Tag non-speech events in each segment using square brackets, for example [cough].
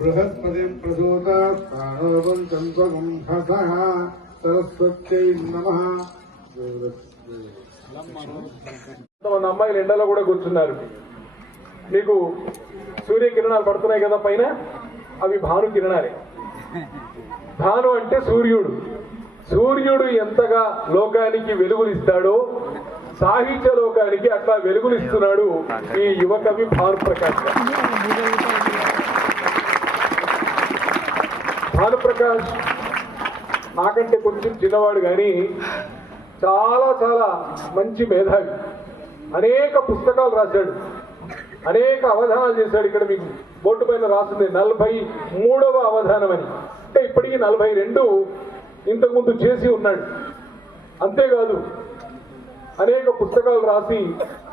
బృహస్పతి ప్రసూత సరస్వత్యై నమ మన అమ్మాయిలు ఎండలో కూడా కూర్చున్నారు. మీకు సూర్యకిరణాలు పడుతున్నాయి కదా పైన? అవి భాను కిరణాలే. భాను అంటే సూర్యుడు. సూర్యుడు ఎంతగా లోకానికి వెలుగునిస్తాడో సాహిత్య లోకానికి అట్లా వెలుగునిస్తున్నాడు ఈ యువ కవి భానుప్రకాష్ భానుప్రకాష్ నాకంటే కొంచెం చిన్నవాడు కానీ చాలా చాలా మంచి మేధావి. అనేక పుస్తకాలు రాశాడు. అనేక అవధానాలు చేశాడు. ఇక్కడ మీకు బోర్డు పైన రాసింది నలభై మూడవ అవధానం అని. అంటే ఇప్పటికీ నలభై రెండు ఇంతకుముందు చేసి ఉన్నాడు. అంతేకాదు అనేక పుస్తకాలు రాసి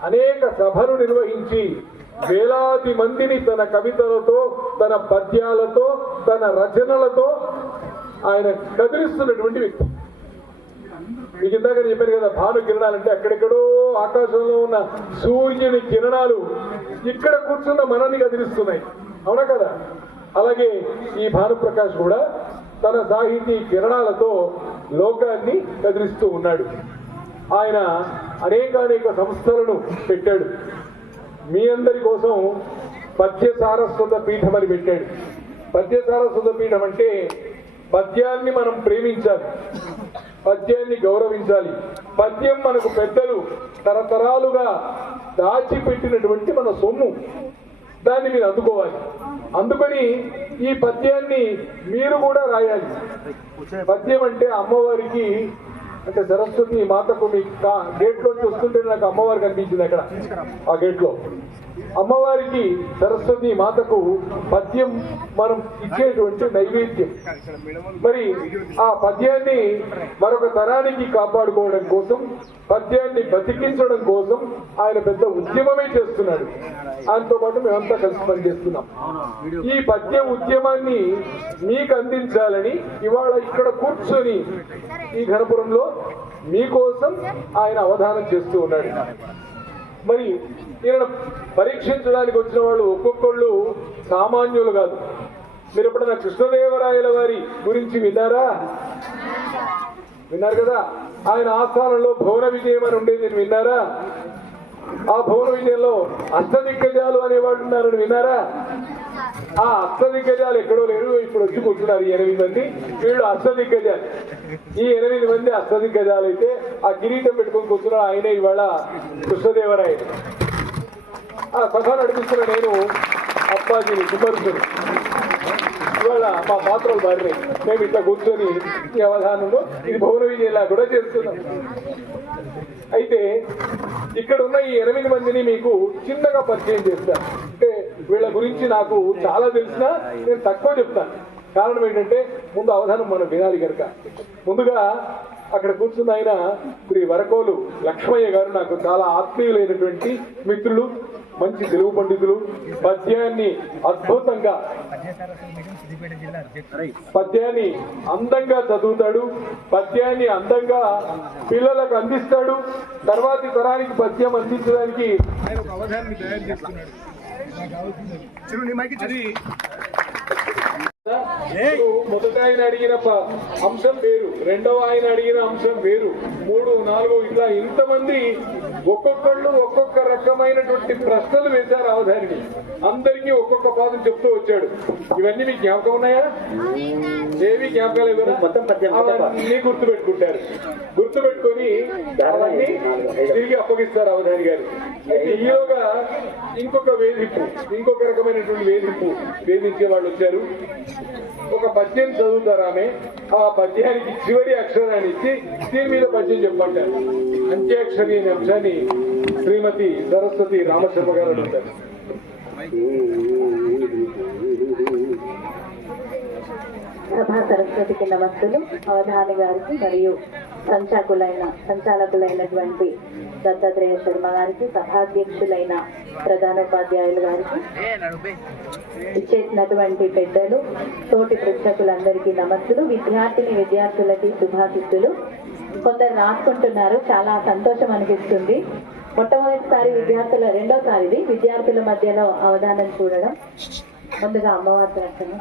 అనేక సభలు నిర్వహించి వేలాది మందిని తన కవితలతో తన పద్యాలతో తన రచనలతో ఆయన కదిలిస్తున్నటువంటి వ్యక్తి. మీకు ఇందాక చెప్పాను కదా భాను కిరణాలు అంటే అక్కడెక్కడో ఆకాశంలో ఉన్న సూర్యుని కిరణాలు ఇక్కడ కూర్చున్న మనల్ని కదిలిస్తున్నాయి. అవునా కదా? అలాగే ఈ భానుప్రకాష్ కూడా తన సాహితీ కిరణాలతో లోకాన్ని కదిలిస్తూ ఉన్నాడు. ఆయన అనేక అనేక సంస్థలను పెట్టాడు. మీ అందరి కోసం పద్య సారస్వత పీఠం అని పెట్టాడు. పద్య సారస్వత పీఠం అంటే పద్యాన్ని మనం ప్రేమించాలి. పద్యాన్ని గౌరవించాలి. పద్యం మనకు పెద్దలు తరతరాలుగా దాచిపెట్టినటువంటి మన సొమ్ము. దాన్ని మీరు అందుకోవాలి. అందుకని ఈ పద్యాన్ని మీరు కూడా రాయాలి. పద్యం అంటే అమ్మవారికి అంటే సరస్వతి మాతకు మీ గేట్ లోంచి వస్తుంటే నాకు అమ్మవారు కనిపించింది అక్కడ. ఆ గేట్లో అమ్మవారికి సరస్వతి మాతకు పద్యం మనం ఇచ్చేటువంటి నైవేద్యం. మరి ఆ పద్యాన్ని మరొక తరానికి కాపాడుకోవడం కోసం పద్యాన్ని బతికించడం కోసం ఆయన పెద్ద ఉద్యమమే చేస్తున్నాడు. ఆయనతో పాటు మేమంతా కలిసి పనిచేస్తున్నాం. ఈ పద్య ఉద్యమాన్ని మీకు అందించాలని ఇవాళ ఇక్కడ కూర్చొని ఈ ఘనపురంలో మీకోసం ఆయన అవధానం చేస్తూ ఉన్నాడు. మరి ఈయన పరీక్షించడానికి వచ్చిన వాళ్ళు ఒక్కొక్కళ్ళు సామాన్యులు కాదు. మీరు ఎప్పుడైనా కృష్ణదేవరాయల వారి గురించి విన్నారా? విన్నారు కదా? ఆయన ఆస్థానంలో భువన విజయం అని ఉండేది విన్నారా? ఆ భువన విజయంలో అష్టదిగ్గజాలు అనేవాడు ఉన్నారని విన్నారా? ఆ అష్టదిగ్గజాలు ఎక్కడో లేరు. ఇప్పుడు వచ్చి కూర్చున్నారు ఈ ఎనిమిది మంది. వీళ్ళు అష్టదిగ్గజాలు ఈ ఎనిమిది మంది అష్టదిగ్గజాలు అయితే ఆ కిరీటం పెట్టుకొని కూర్చున్నారు. ఆయన ఇవాళ కృష్ణదేవరాయ ఆ సభ నడిపిస్తున్న నేను అప్పాజీని కుమరుతుడు ఇవాళ మా పాత్రలు మారినాయి. మేము ఇట్లా కూర్చొని ఈ అవధానంలో ఇది భువన విజయలా కూడా చేస్తున్నాం అయితే ఇక్కడ ఉన్న ఈ ఎనిమిది మందిని మీకు చిన్నగా పరిచయం చేస్తాను అంటే వీళ్ళ గురించి నాకు చాలా తెలిసినా నేను తక్కువ చెప్తాను. కారణం ఏంటంటే ముందు అవధానం మనం వినాలి కనుక ముందుగా అక్కడ కూర్చున్న ఆయన శ్రీ వరకోలు లక్ష్మయ్య గారు నాకు చాలా ఆత్మీయులైనటువంటి మిత్రులు మంచి తెలుగు పండితులు. పద్యాన్ని అద్భుతంగా పద్యాన్ని అందంగా చదువుతాడు పద్యాన్ని అందంగా పిల్లలకు అందిస్తాడు. తర్వాతి తరానికి పద్యం అందించడానికి ఆయన ఒక తయారు చేస్తున్నాడు మొదట ఆయన అడిగిన ప- అంశం వేరు. రెండవ ఆయన అడిగిన అంశం వేరు. మూడు నాలుగు ఇట్లా ఇంతమంది ఒక్కొక్కళ్ళు ఒక్కొక్క రకమైనటువంటి ప్రశ్నలు వేశారు అవధానిని అందరికీ ఒక్కొక్క పాదం చెప్తూ వచ్చాడు. ఇవన్నీ మీకు జ్ఞాపకం ఉన్నాయా? ఏవి జ్ఞాపకాలు ఇవ్వరా. అవన్నీ గుర్తు పెట్టుకుంటారు గుర్తు పెట్టుకొని అవన్నీ తిరిగి అప్పగిస్తారు అవధాని గారు. అయితే ఈలోగా ఇంకొక వేధింపు ఇంకొక రకమైనటువంటి వేధింపు వేధించే వాళ్ళు వచ్చారు. ఒక పద్యం చదువుతారు ఆమె. ఆ పద్యానికి చివరి అక్షరాన్ని ఇచ్చి దీని మీద పద్యం చెప్పంటారు అంత్యాక్షరి అనే అంశాన్ని శ్రీమతి సరస్వతి రామశర్మ గారు అడుగుతారు. సభా సరస్వతికి నమస్తులు అవధాని గారికి మరియు సంచాకులైన సంచాలకులైనటువంటి దత్తాత్రేయ శర్మ గారికి సభాధ్యక్షులైన ప్రధానోపాధ్యాయులు గారికి ఇచ్చేసినటువంటి పెద్దలు తోటి ప్రేక్షకులందరికీ నమస్తులు విద్యార్థిని విద్యార్థులకి శుభాశిస్తులు కొందరు రాసుకుంటున్నారు చాలా సంతోషం అనిపిస్తుంది. మొట్టమొదటిసారి విద్యార్థుల రెండోసారి ఇది విద్యార్థుల మధ్యలో అవధానం చూడడం. ముందుగా అమ్మవారి దర్శనం.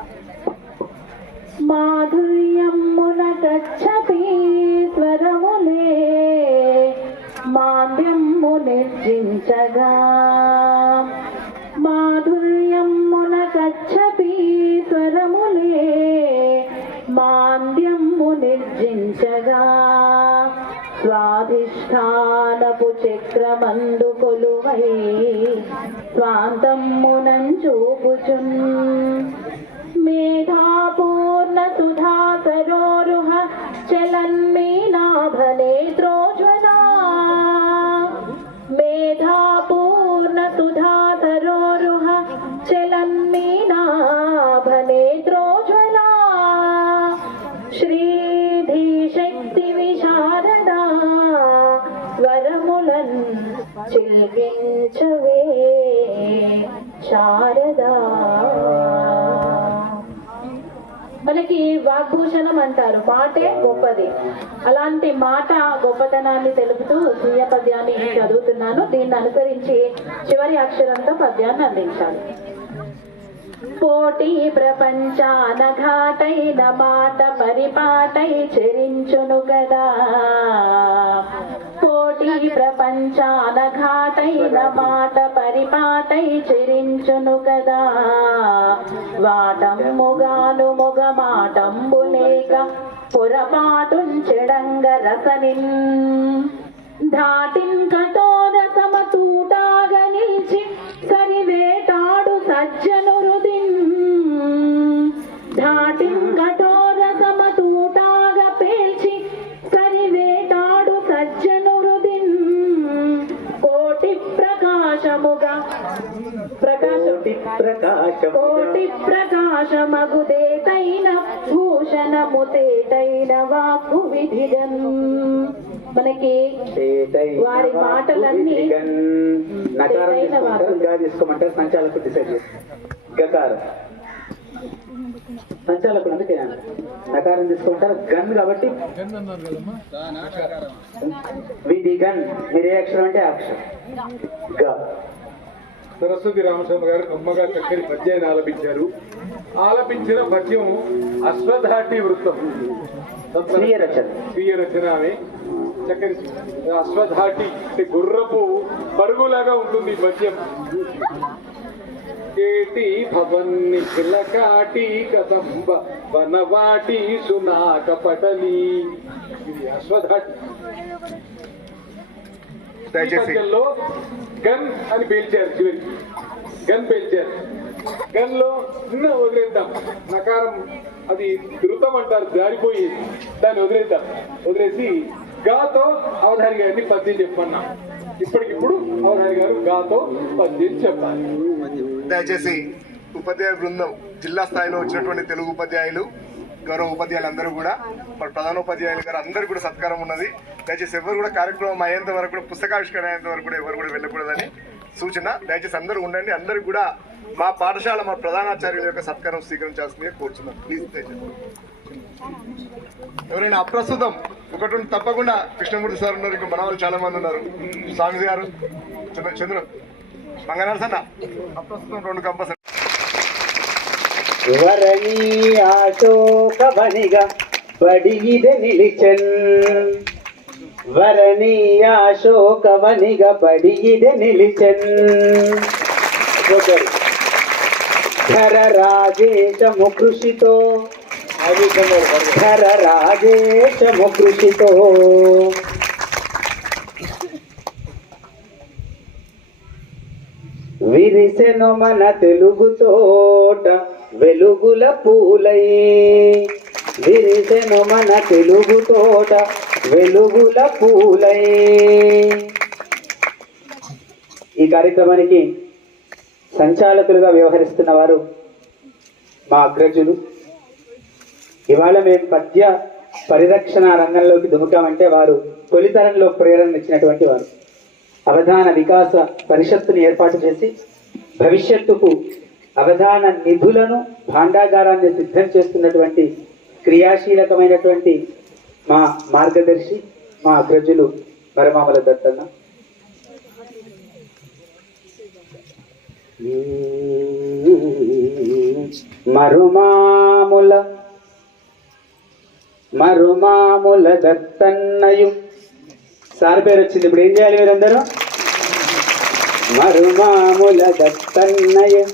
మాధుర్యమున గచ్చతి స్వరములే మాంద్యము నిర్జించగా మాధుర్యమ్మున గచ్చతి స్వరములే మాంద్యము నిర్జించగా స్వాధిష్టానపు చక్రమందు కొలువై స్వాంతమ్మునం చూపుచున్ మేధాపూర్ణ సుధాకరోరుహ చలన్మీనాభనేత్రో శారదా మనకి వాగ్భూషణం అంటారు మాటే గొప్పది. అలాంటి మాట గొప్పతనాన్ని తెలుపుతూ స్వీయ పద్యాన్ని చదువుతున్నాను. దీన్ని అనుసరించి చివరి అక్షరంతో పద్యాన్ని అందించాలి. పోటీ ప్రపంచాన ఘాటైన మాట పరిపాటై చెరించును కదా పోటీ ప్రపంచాన ఘాటైన మాట పరిపాటై చెరించును కదా. వాటమ్ముగాను మొగ మాటంబు లేక పొరపాటుంచెడంగ రసనిన్. ధాటిన్ కఠోర సమతూటాగ నిలిచి సరివేటాడు సజ్జను హృదిన్ ధాటిన్ కఠోర ప్రకాశముగా ప్రకాశం. కోటి ప్రకాశమగుదేతైన భూషణము తేటైన వాక్కు విధిగన్ మనకి వారి మాటలన్నీ నకారం తీసుకోమంటారు తీసుకోమంటారు సంచాలకుడు డిసైడ్ చేస్తారు గకారం. సంచాలకుడు అందుకే నకారం తీసుకోమంటారు గన్ కాబట్టి విధి గన్ మీరు ఏ అక్షరం అంటే అక్షరం. గ. సరస్వతి రామచంద్ర గారు అమ్మగా చక్కని పద్యాన్ని ఆలపించారు. ఆలపించిన పద్యం అశ్వధాటి వృత్తం. స్వీయ రచన. స్వీయ రచన అని. చక్కని అశ్వధాటి అంటే గుర్రపు పరుగులాగా ఉంటుంది ఈ పద్యం. కేటి భవన్ నిఖిలకాటి కదంబ వనవాటి సునాక పటలి. ఇది అశ్వధాటి గన్ అని పేల్చారు చివరికి. గన్ పేల్చారు. గన్లో చిన్న వదిలేద్దాం. నకారం అది ధృతం అంటారు జారిపోయి దాన్ని వదిలేద్దాం. వదిలేసి గాతో అవధారి గారిని పద్యం చెప్పన్నా ఇప్పటికిప్పుడు అవధారి గారు గాతో పద్యం చెప్పాలి. దయచేసి ఉపాధ్యాయ బృందం జిల్లా స్థాయిలో వచ్చినటువంటి తెలుగు ఉపాధ్యాయులు గౌరవ ఉపాధ్యాయులు అందరూ కూడా మరి ప్రధానోపాధ్యాయులు గారు అందరూ కూడా సత్కారం ఉన్నది. దయచేసి ఎవరు కూడా కార్యక్రమం అయ్యేంత వరకు కూడా పుస్తకావిష్కరణ అయ్యేంత వరకు కూడా ఎవరు కూడా వెళ్ళకూడదని సూచన. దయచేసి అందరూ ఉండండి. అందరూ కూడా మా పాఠశాల మా ప్రధానాచార్యుల యొక్క సత్కారం స్వీకరించాల్సిందిగా కోరుచున్నాం. ప్లీజ్ దయచేసి. ఎవరైనా అప్రస్తుతం ఒకటి తప్పకుండా కృష్ణమూర్తి సార్ ఉన్నారు. ఇంకా మన వాళ్ళు చాలా మంది ఉన్నారు. స్వామి గారు చంద్ర చంద్ర మంగనరసన్న అప్రస్తుతం రెండు కంపల్సరీ వరణీయాశోకవనిగ పడిగిద నిలిచన్. వరణీయాశోకవనిగ పడిగిద నిలిచన్. ధర రాజేశము కృషితో ధర రాజేశము కృషితో. విరిసెను మన తెలుగు తోట వెలుగుల పూలై. విరిసెను మన తెలుగు తోట వెలుగుల పూలై. ఈ కార్యక్రమానికి సంచాలకులుగా వ్యవహరిస్తున్న వారు మా అగ్రజులు. ఇవాళ మేము పద్య పరిరక్షణ రంగంలోకి దుముకామంటే వారు తొలితరంలో ప్రేరణ ఇచ్చినటువంటి వారు. అవధాన వికాస పరిషత్తుని ఏర్పాటు చేసి భవిష్యత్తుకు అవధాన నిధులను భాండాగారాన్ని సిద్ధం చేస్తున్నటువంటి క్రియాశీలకమైనటువంటి మా మార్గదర్శి మా అగ్రజులు పరమామల దత్తన్న. మరుమాముల మరుమాముల దత్తన్నయు. సార్ పేరు వచ్చింది. ఇప్పుడు ఏం చేయాలి మీరందరూ? మరుమాముల దత్తన్నయ్య.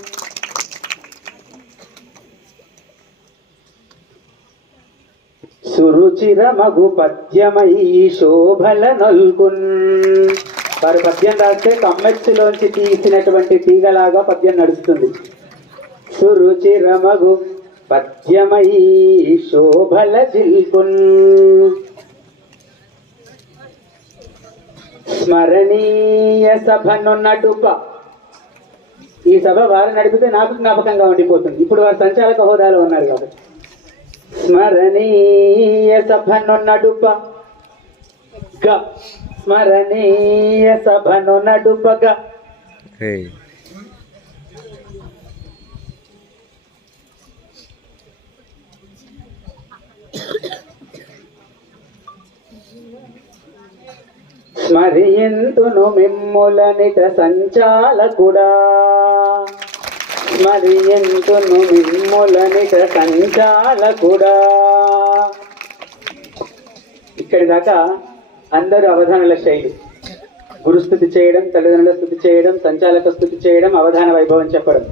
సురుచిర మగు పద్యమై శోభల నల్గున్. వారు పద్యం రాస్తే కమ్మెచ్చులోంచి తీసినటువంటి తీగలాగా పద్యం నడుస్తుంది. సురుచిర మగు పద్యమై శోభల జిల్కున్ స్మరణీయ సభను నడుప. ఈ సభ వారు నడిపితే నాకు జ్ఞాపకంగా ఉండిపోతుంది. ఇప్పుడు వారు సంచాలక హోదాలో ఉన్నారు కాబట్టి. స్మరణీయ సభను నడుప. స్మరణీయ సభను నడుపగా స్మరియంతును మిమ్ములనిట సంచాలకుడా. స్మరియంతును మిమ్ములనిట సంచాలకుడా. ఇక్కడి దాకా అందరూ అవధానుల శైలి. గురుస్థుతి చేయడం తల్లిదండ్రుల స్థుతి చేయడం సంచాలక స్థుతి చేయడం అవధాన వైభవం చెప్పడం.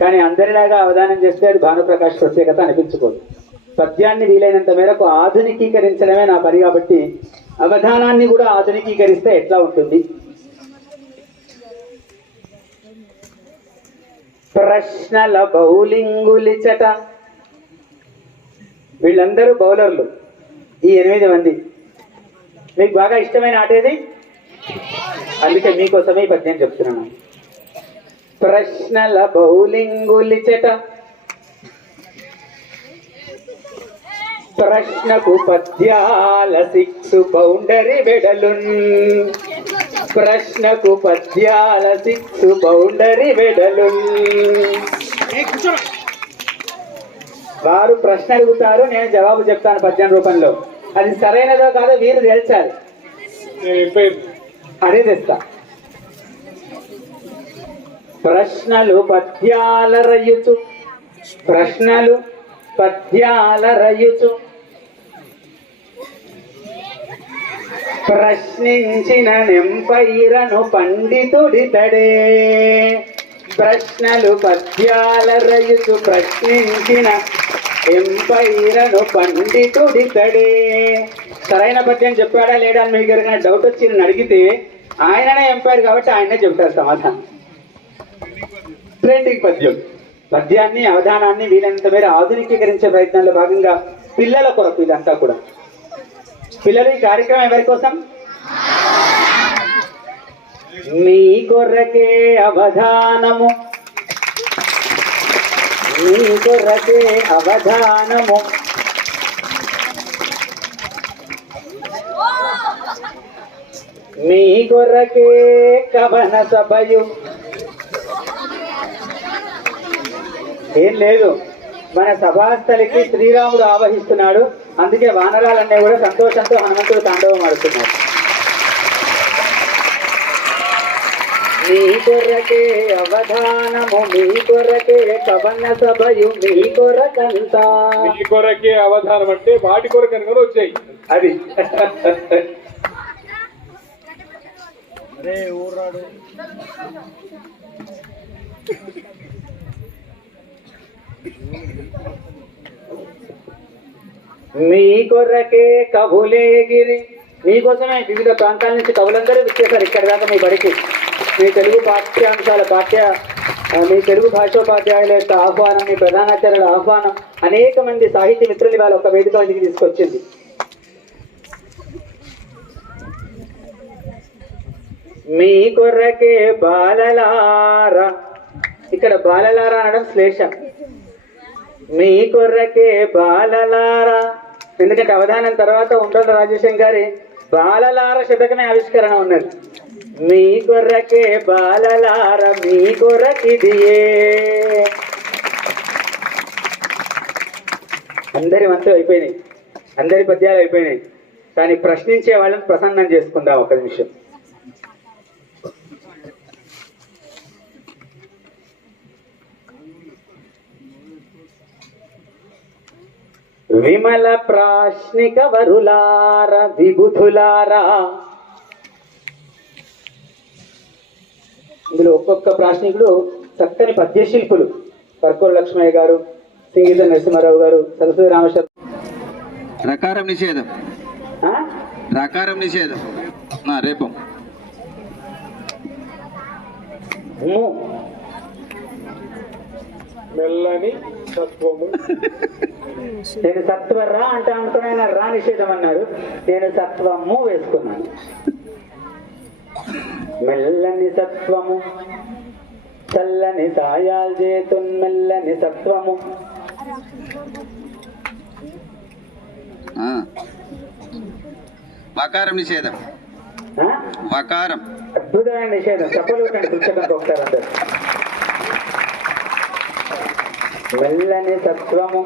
కానీ అందరిలాగా అవధానం చేస్తే అది భానుప్రకాష్ ప్రత్యేకత అనిపించుకోదు పద్యాన్ని వీలైనంత మేరకు ఆధునికీకరించడమే నా పని కాబట్టి అవధానాన్ని కూడా ఆధునికీకరిస్తే ఎట్లా ఉంటుంది? ప్రశ్నల బౌలింగులిచట వీళ్ళందరూ బౌలర్లు ఈ ఎనిమిది మంది. మీకు బాగా ఇష్టమైన ఆట ఏది? అందుకే మీకోసమే ఈ పద్యం చెప్తున్నాను. ప్రశ్నల బౌలింగులిచట ప్రశ్నకు పద్యాల సిక్సు బౌండరీ వెడలున్ ప్రశ్నకు పద్యాల సిక్సు బౌండరీ వెడలున్ వారు ప్రశ్న అడుగుతారు నేను జవాబు చెప్తాను పద్యం రూపంలో. అది సరైనదో కాదో వీరు తేల్చాలి. అదే తెస్తా. ప్రశ్నలు పద్యాల రయుచు ప్రశ్నలు పద్యాల రయుచు ప్రశ్నించిన నెంపైరను పండితుడితడే. ప్రశ్నలు పద్యాల రయుచు ప్రశ్నించిన ఎంపైరను పండితుడితడే. సరైన పద్యం చెప్పాడా లేడా అని మీకు ఎవరికైనా డౌట్ వచ్చి అడిగితే ఆయననే ఎంపైర్ కాబట్టి ఆయనే చెప్తారు సమాధానం. ట్రెండింగ్ పద్యం. పద్యాన్ని అవధానాన్ని వీలైనంత మేర ఆధునికీకరించే ప్రయత్నంలో భాగంగా పిల్లల కొరకు ఇదంతా కూడా. పిల్లలు ఈ కార్యక్రమం ఎవరి కోసం? మీ కొరకే అవధానము. మీ కొరకే అవధానము. మీ కొరకే కవన సభయు. ఏం లేదు. మన సభాస్థలికి శ్రీరాముడు ఆవహిస్తున్నాడు. అందుకే వానరాలన్నీ కూడా సంతోషంతో హనుమంతుడు తాండవం ఆడుతున్నాడు మీ కొరకే అవధానము మీ కొరకే కవన సభయు మీ కొరకంతా. మీ కొరకే అవధానం అంటే వాటి కొరకు అనుకుని వచ్చాయి. అది. మీ కొరకే కబులేగిరి మీకోసమే వివిధ ప్రాంతాల నుంచి కవులందరూ విచ్చేశారు ఇక్కడ దాకా మీ బడికి. మీ తెలుగు పాఠ్యాంశాల పాఠ్య మీ తెలుగు భాషోపాధ్యాయుల యొక్క ఆహ్వానం మీ ప్రధానాచార్యుల ఆహ్వానం అనేక మంది సాహితీ మిత్రులు వాళ్ళ ఒక వేదిక నుంచి తీసుకొచ్చింది. మీ కొరకే బాలలార. ఇక్కడ బాలలార అనడం శ్లేషం. మీ కొర్రకే బాలలారా. ఎందుకంటే అవధానం తర్వాత ఉండల రాజశంకరి గారి బాలలార శతకమే ఆవిష్కరణ ఉన్నది. మీ కొర్రకే బాలలార మీ కొరకిదియే. అందరి మంత్రం అయిపోయినాయి. అందరి పద్యాలు అయిపోయినాయి. కానీ ప్రశ్నించే వాళ్ళని ప్రసన్నం చేసుకుందాం ఒక నిమిషం. విమల ప్రాశ్నిక వరులార విబుధులారా. ఇందులో ఒక్కొక్క ప్రాశ్నికుడు చక్కని పద్యశిల్పులు. కర్పూర లక్ష్మయ్య గారు సింగీత నరసింహారావు గారు సరస్వతి రామశర్మ. రకారం నిషేధం. ఆ? రకారం నిషేధం. రేపం. ము. మెల్లని తత్వము. [laughs] నేను సత్వ రా అంటే అనుకుని ఆయన రా నిషేధం అన్నారు. నేను సత్వము వేసుకున్నాను. మెల్లని సత్వము చల్లని సాయాలు చేతున్ మెల్లని సత్వము. వకారం నిషేధం? వకారం. అద్భుతమైన నిషేధం. చెప్పలు కండి పుస్తకానికి ఒకసారి అందరు. మెల్లని సత్వము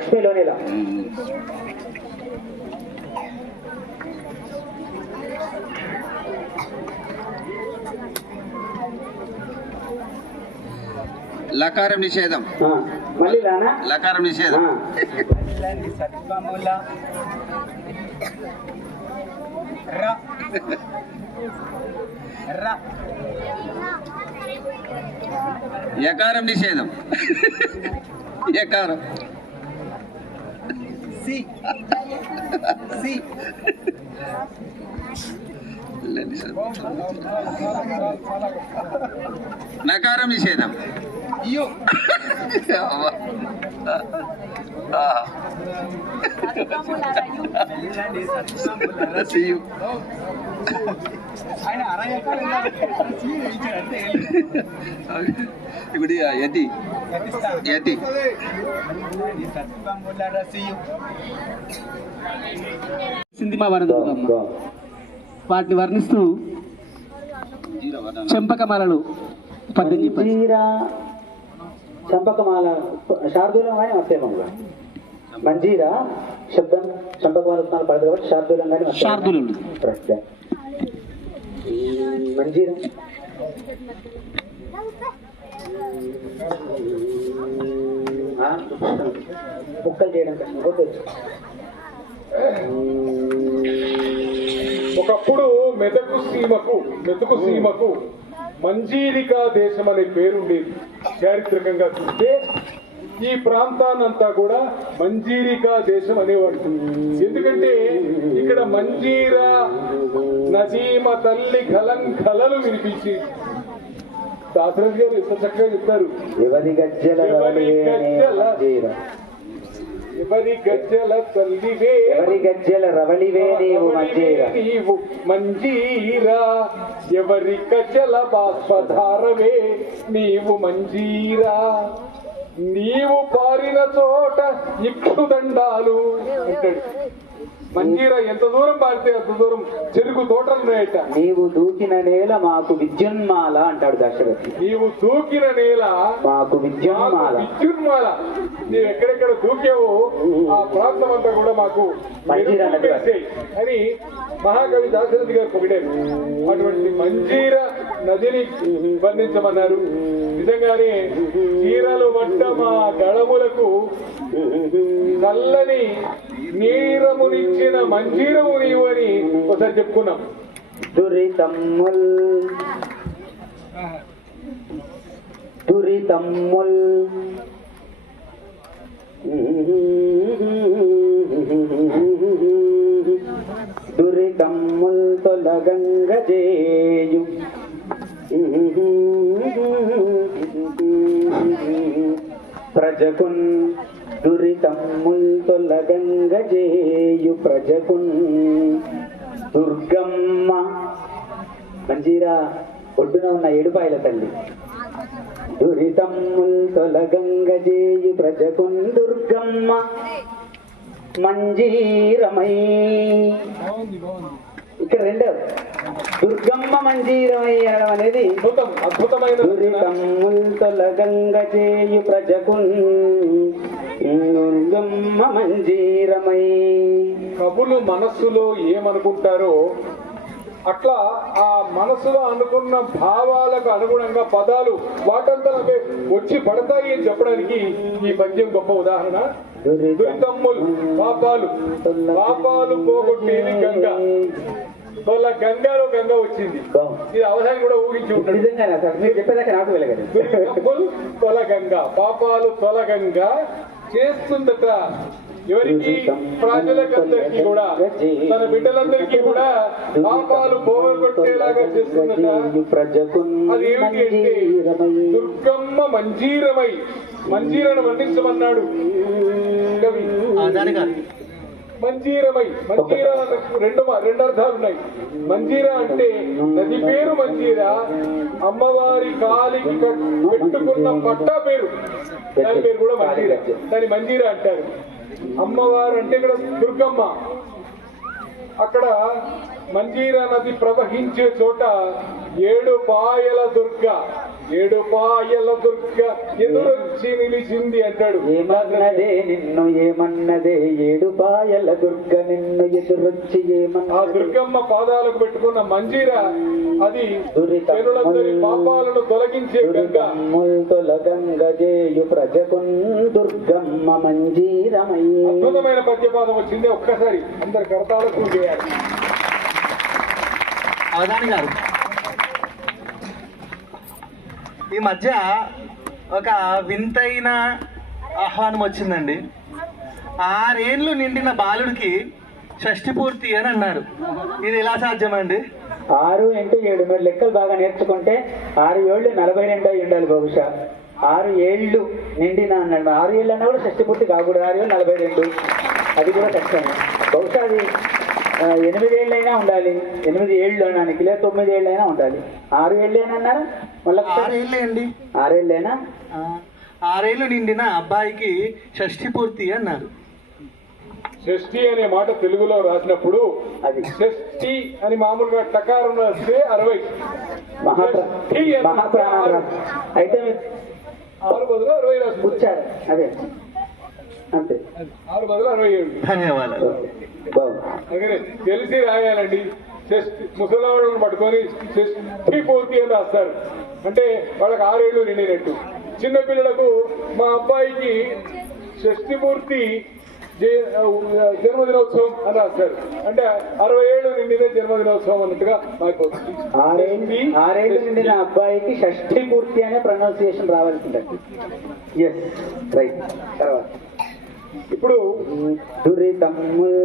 లక్ష్మిలోని లా ఉమ్. లకారం నిషేధం. ఆ, మళ్ళీ లానా? లకారం నిషేధం. యకారం నిషేధం. యకారం. నకారం నిషేధం అవ్వ. ఆ. See you. ఇప్పుడు యతి. సింధిమా వరదుర్గమ్మ వాటిని వర్ణిస్తూ చెంపకమాలలు మంజీరా చంపకమాల శార్దూలం కానీ మత్స్యమం మంజీరా శబ్దం చంపకమాల స్థానం పడదు కాబట్టి శార్దూలం కానీ మంజీరా. ముక్కలు చేయడం కష్టం. ఓకే. ఒకప్పుడు మెదకు సీమకు మెదకు సీమకు మంజీరికా దేశం అనే పేరుండేది. చారిత్రకంగా చూస్తే ఈ ప్రాంతాన్నంతా కూడా మంజీరికా దేశం అనేవాడు ఎందుకంటే ఇక్కడ మంజీరా నదీమ తల్లి గలం కలలు వినిపించి. దాసరథి గారు ఎంత చక్కగా చెప్తారు ఎవరి గజ్జల ఎవరి గజ్జల? గజ్జల తల్లివే? ఎవరి గజ్జల రవళివే నీవు మంజీరా? నీవు మంజీరా? ఎవరి కచల బాష్పధారవే నీవు మంజీరా? నీవు పారిన చోట ఇక్కు దండాలు అంటాడు. మంజీరా ఎంత దూరం పారితే అంత దూరం? చెరుకు తోటలు ఉన్నాయట. నీవు దూకిన నేల మాకు విద్యున్మాల అంటాడు దశరథి. నీవు దూకిన నేల మాకు విద్యున్మాల. విద్యున్మాల. నీవు ఎక్కడెక్కడ దూకావో ఆ ప్రాంతం అంతా కూడా మాకు అని మహాకవి దాశరథి గారు పొగిడారు. అటువంటి మంజీర నదిని వర్ణించమన్నారు నిజంగానే చీరలు వడ్డ మా గళములకు నల్లని నీరమునిచ్చిన మంజీరము నీవు అని ఒకసారి చెప్పుకున్నాం. దురితమ్ముల్ దురితమ్ముల్ దురితమ్ముల్ తొలగంగజేయు ప్రజకున్ దురితమ్ముల్ తొలగంగజేయు ప్రజకున్ దుర్గమ్మ. మంజీరా ఒడ్డున ఉన్న ఏడుపాయల తల్లి. దురితమ్ముల్ తొలగంగజేయు ప్రజకున్ దుర్గమ్మ. మంజీరమై. ఇక్కడ రెండవది దుర్గమ్మ మంజీరమై అనడం అనేది అద్భుతం అద్భుతమైన తొలగంగ చేయు ప్రజకున్. దుర్గమ్మ మంజీరమై. కవులు మనస్సులో ఏమనుకుంటారో అట్లా ఆ మనసులో అనుకున్న భావాలకు అనుగుణంగా పదాలు వాటంతా వచ్చి పడతాయి అని చెప్పడానికి ఈ పద్యం గొప్ప ఉదాహరణ. దురితమ్ములు పాపాలు పాపాలు పోగొట్టేది గంగ. వాళ్ళ గంగాలో గంగ వచ్చింది. ఇది అవధాని కూడా ఊహించి ఉంటాడు. తొలగంగ పాపాలు తొలగంగా చేస్తుందట. ఎవరికి? ప్రజలకందరికీ కూడా. తన బిడ్డలందరికీ కూడా పాపాలు పోగొట్టేలాగా చేస్తుందట. అది ఏమిటి అంటే దుర్గమ్మ మంజీరమై మంజీరను వర్ణించమన్నాడు. కవి. మంజీరమై మంజీరా రెండు రెండు అర్థాలు ఉన్నాయి మంజీరా అంటే నది పేరు మంజీరా. అమ్మవారి కాలికి పెట్టుకున్న పట్టా పేరు. దాని పేరు కూడా మంజీరా. దాని మంజీరా అంటారు. అమ్మవారు అంటే ఇక్కడ దుర్గమ్మ. అక్కడ మంజీరా నది ప్రవహించే చోట ఏడు పాయల దుర్గ ఏడు పాయల దుర్గ ఎదురొచ్చి నిలిచింది అంటాడు. ఏమన్నదే నిన్ను ఏమన్నదే ఏడు పాయల దుర్గ నిన్ను ఎదురొచ్చి ఆ ఏమన్నదే? దుర్గమ్మ పాదాలకు పెట్టుకున్న మంజీర అది పాపాలను తొలగించే గంగ. దుర్గమ్ముల్ తొలగంగ జేయు ప్రజకున్ దుర్గమ్మ మంజీరమై అద్భుతమైన పద్యపాదం వచ్చింది ఒక్కసారి అందరి కరతాలకు చేయాలి. అవధాని గారు. ఈ మధ్య ఒక వింతైన ఆహ్వానం వచ్చిందండి. ఆరేళ్ళు నిండిన బాలుడికి షష్టి పూర్తి అని అన్నారు. ఇది ఎలా సాధ్యమండి? ఆరు ఇంటూ ఏడు. మీరు లెక్కలు బాగా నేర్చుకుంటే ఆరు ఏళ్ళు నలభై రెండు అయి ఉండాలి బహుశా. ఆరు ఏళ్ళు నిండిన అన్నాడు. ఆరు ఏళ్ళు అన్నా కూడా షష్టి పూర్తి కాకూడదు. ఆరు ఏళ్ళు నలభై రెండు. అది కూడా కష్టమే. బహుశా అది ఎనిమిది ఏళ్ళైనా ఉండాలి. ఎనిమిది ఏళ్ళు అనడానికి లేదా తొమ్మిది ఏళ్ళైనా ఉండాలి. ఆరు ఏళ్ళేనా అన్నారా? మళ్ళీ ఆరేళ్ళే అండి ఆరేళ్ళేనా? ఆ, ఆరేళ్ళు నిండిన అబ్బాయికి షష్ఠి పూర్తి అన్నారు. షష్ఠి అనే మాట తెలుగులో రాసినప్పుడు అది. షష్ఠి అని మామూలుగా టకారం రాస్తే అరవై. మహాప్రాణం రాసి అయితే ఆరు బదులు అరవై ఉచ్చారు అదే. అంతే. ఆరు బదులు అరవై ఏడు. ధన్యవాదాలు. అందుకని తెలిసి రాయాలండి. షష్ఠి ముసలివాళ్ళని పట్టుకొని షష్ఠి పూర్తి అని రాస్తారు. అంటే వాళ్ళకి ఆరేళ్ళు నిండినట్టు. చిన్నపిల్లలకు మా అబ్బాయికి జే- జన్మదినోత్సవం అని రాస్తారు. అంటే అరవై ఏళ్ళు నిండిన జన్మదినోత్సవం అన్నట్టుగా మారిపోతుంది. ఆరేళ్ళు ఆరేళ్ళు నిండిన అబ్బాయికి షష్ఠి పూర్తి అనే ప్రొనౌన్సియేషన్ రావాల్సిందే. ఎస్ రైట్ తర్వాత. ఇప్పుడు దురితమ్ముల్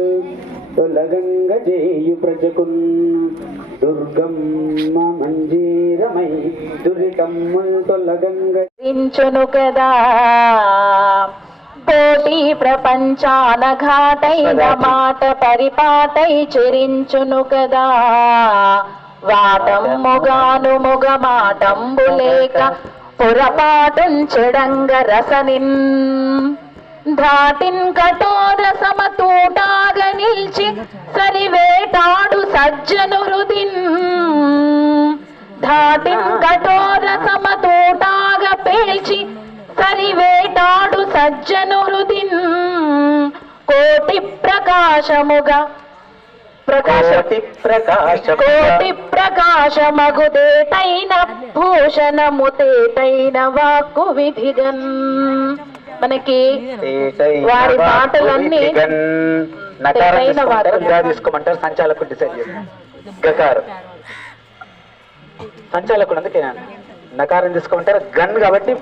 తొలగంగ జేయు ప్రజకున్ దుర్గమ్మ మంజీరమై తొలగంగ రించును కదా కోటి ప్రపంచాన ఘాటైన మాట పరిపాటై చెరించును కదా వాటమ్ముగాను ముగమాటంబు లేక పొరపాటున్ చెడంగ రసనిన్. ధాటిన్ కఠోర సమతూటాగ నిల్చి సరివేటాడు సజ్జను హృదిన్. ధాటిన్ కఠోర సమతూటాగ పేల్చి సరివేటాడు సజ్జను హృదిన్. కోటి ప్రకాశముగా ప్రకాశ ప్రకాశ కోటి ప్రకాశమగుదేటైన భూషణము తేటైన వాక్కు విధిగన్. మనకి వారి మాటలన్నీ. తీసుకోమంటారు సంచాలకుడు డిసైడ్ గకారం సంచాలకుడు అందుకే నకారం తీసుకోమంటారు గన్ కాబట్టి